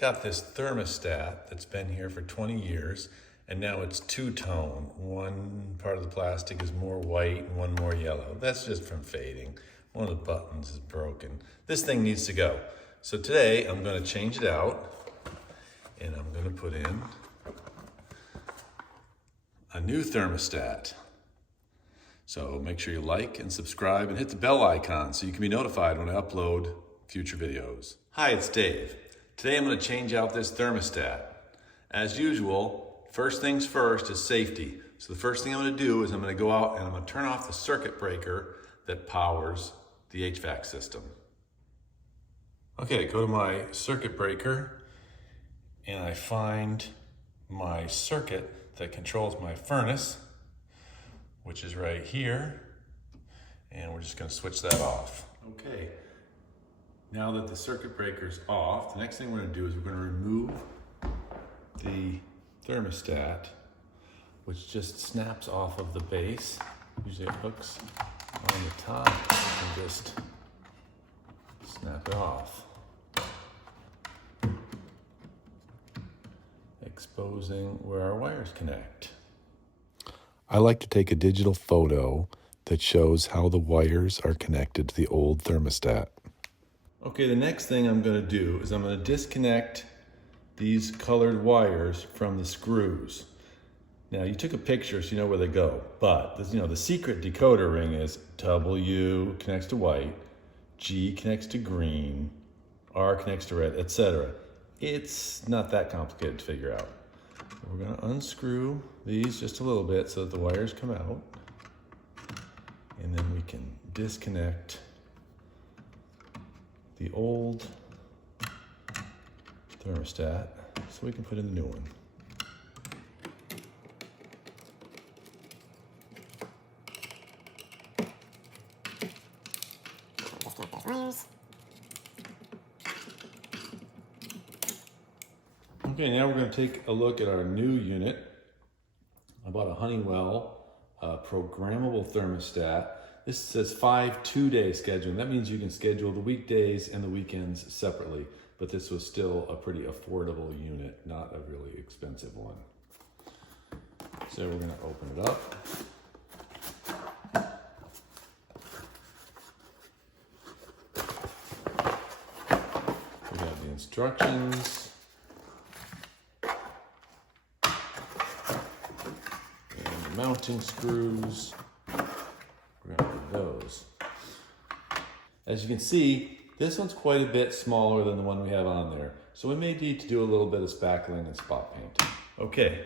got this thermostat that's been here for 20 years, and now it's two-tone. One part of the plastic is more white and one more yellow. That's just from fading. One of the buttons is broken. This thing needs to go. So today I'm going to change it out, and I'm going to put in a new thermostat. So make sure you like and subscribe and hit the bell icon so you can be notified when I upload future videos. Hi, it's Dave. Today I'm going to change out this thermostat. As usual, first things first is safety. So the first thing I'm going to do is I'm going to go out and I'm going to turn off the circuit breaker that powers the HVAC system. Okay, go to my circuit breaker and I find my circuit that controls my furnace, which is right here, and we're just going to switch that off. Okay, now that the circuit breaker's off, the next thing we're going to do is we're going to remove the thermostat, which just snaps off of the base. Usually it hooks on the top, and just snap it off, exposing where our wires connect. I like to take a digital photo that shows how the wires are connected to the old thermostat. Okay, the next thing I'm going to do is I'm going to disconnect these colored wires from the screws. Now, you took a picture so you know where they go, but the secret decoder ring is W connects to white, G connects to green, R connects to red, etc. It's not that complicated to figure out. We're going to unscrew these just a little bit so that the wires come out, and then we can disconnect the old thermostat so we can put in the new one. Okay, now we're going to take a look at our new unit. I bought a Honeywell programmable thermostat. This says 5 2-day scheduling. That means you can schedule the weekdays and the weekends separately, but this was still a pretty affordable unit, not a really expensive one. So we're going to open it up. We have the instructions. Mounting screws, we're going to do those. As you can see, this one's quite a bit smaller than the one we have on there, so we may need to do a little bit of spackling and spot painting. Okay,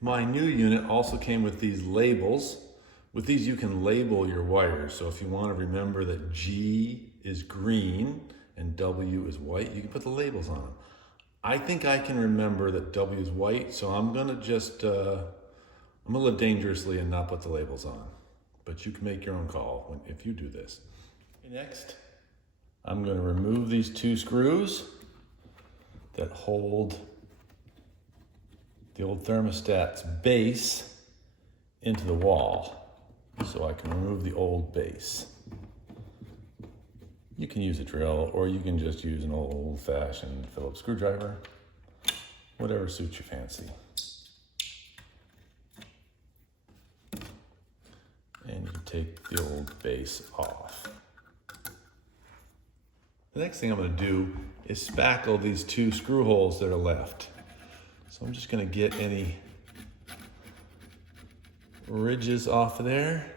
my new unit also came with these labels. With these you can label your wires, so if you want to remember that G is green and W is white, you can put the labels on them. I think I can remember that W is white, so I'm going to just I'm gonna live dangerously and not put the labels on, but you can make your own call if you do this. Okay, next, I'm gonna remove these 2 screws that hold the old thermostat's base into the wall, so I can remove the old base. You can use a drill, or you can just use an old-fashioned Phillips screwdriver, whatever suits your fancy. And you can take the old base off. The next thing I'm going to do is spackle these 2 screw holes that are left. So I'm just going to get any ridges off of there,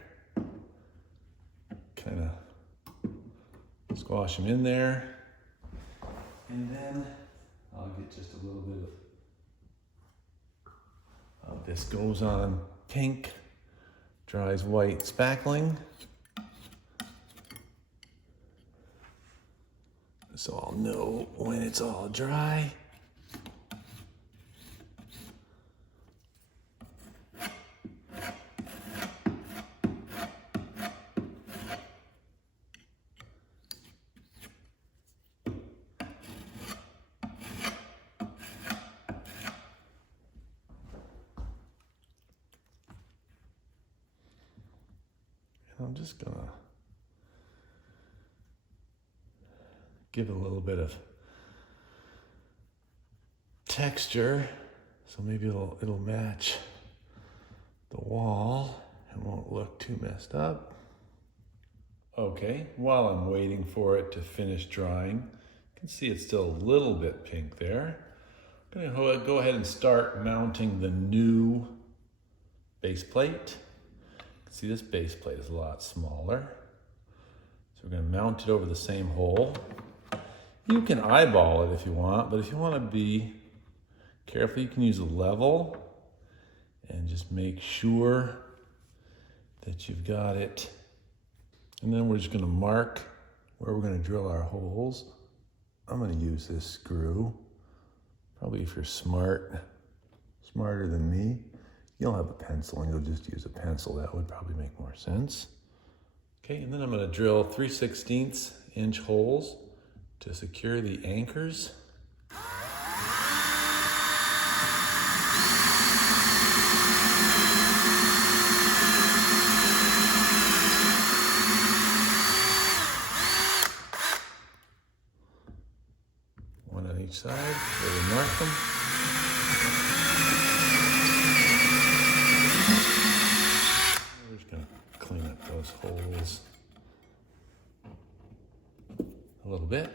kind of squash them in there, and then I'll get just a little bit of this goes on pink, dries white spackling, so I'll know when it's all dry. I'm just gonna give it a little bit of texture, so maybe it'll match the wall and won't look too messed up. Okay, while I'm waiting for it to finish drying, you can see it's still a little bit pink there. I'm gonna go ahead and start mounting the new base plate. See, this base plate is a lot smaller. So we're gonna mount it over the same hole. You can eyeball it if you want, but if you wanna be careful, you can use a level and just make sure that you've got it. And then we're just gonna mark where we're gonna drill our holes. I'm gonna use this screw. Probably if you're smarter than me, you don't have a pencil and you'll just use a pencil. That would probably make more sense. Okay, and then I'm gonna drill 3/16 inch holes to secure the anchors. One on each side, where we mark them. We're just gonna clean up those holes a little bit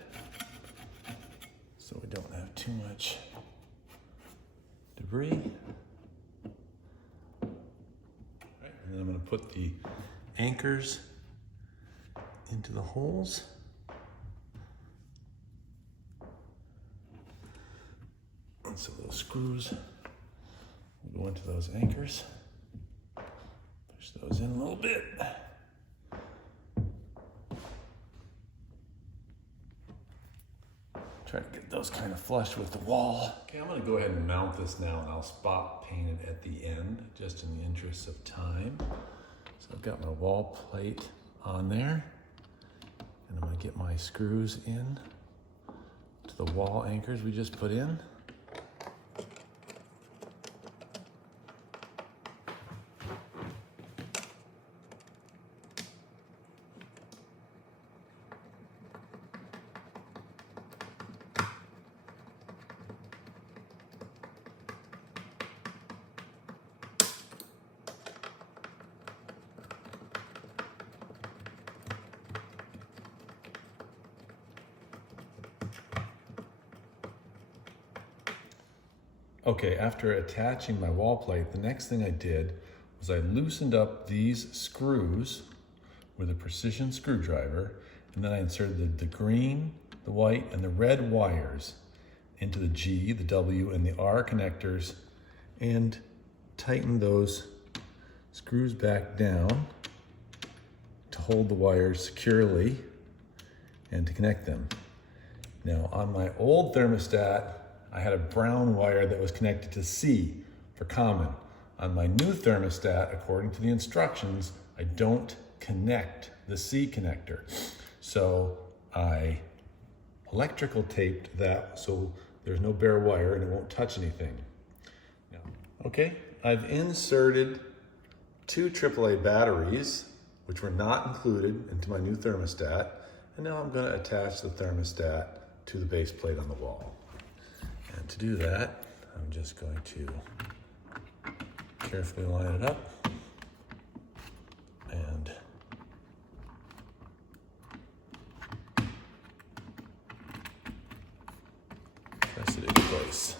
so we don't have too much debris. All right, and then I'm gonna put the anchors into the holes. And so those screws will go into those anchors. Push those in a little bit. Try to get those kind of flush with the wall. Okay, I'm gonna go ahead and mount this now, and I'll spot paint it at the end, just in the interest of time. So I've got my wall plate on there, and I'm gonna get my screws in to the wall anchors we just put in. Okay, after attaching my wall plate, the next thing I did was I loosened up these screws with a precision screwdriver, and then I inserted the green, the white, and the red wires into the G, the W, and the R connectors, and tightened those screws back down to hold the wires securely and to connect them. Now, on my old thermostat, I had a brown wire that was connected to C for common. On my new thermostat, according to the instructions, I don't connect the C connector. So I electrical taped that so there's no bare wire and it won't touch anything. Okay, I've inserted 2 AAA batteries, which were not included into my new thermostat, and now I'm going to attach the thermostat to the base plate on the wall. And to do that, I'm just going to carefully line it up and press it into place.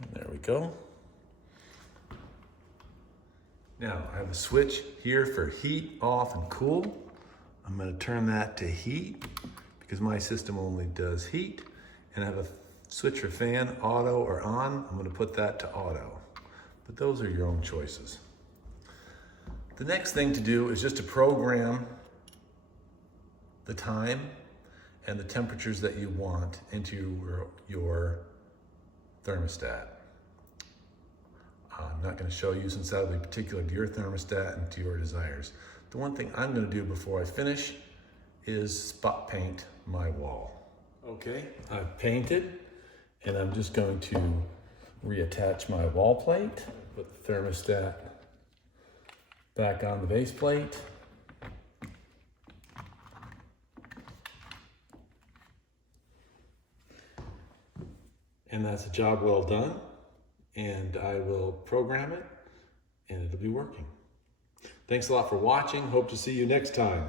And there we go. Now I have a switch here for heat, off, and cool. I'm going to turn that to heat because my system only does heat. And I have a switch for fan, auto or on. I'm gonna put that to auto. But those are your own choices. The next thing to do is just to program the time and the temperatures that you want into your thermostat. I'm not gonna show you since that'll be particular to your thermostat and to your desires. The one thing I'm gonna do before I finish is spot paint my wall. Okay, I've painted, and I'm just going to reattach my wall plate, put the thermostat back on the base plate. and that's a job well done. And I will program it and it'll be working. Thanks a lot for watching. Hope to see you next time.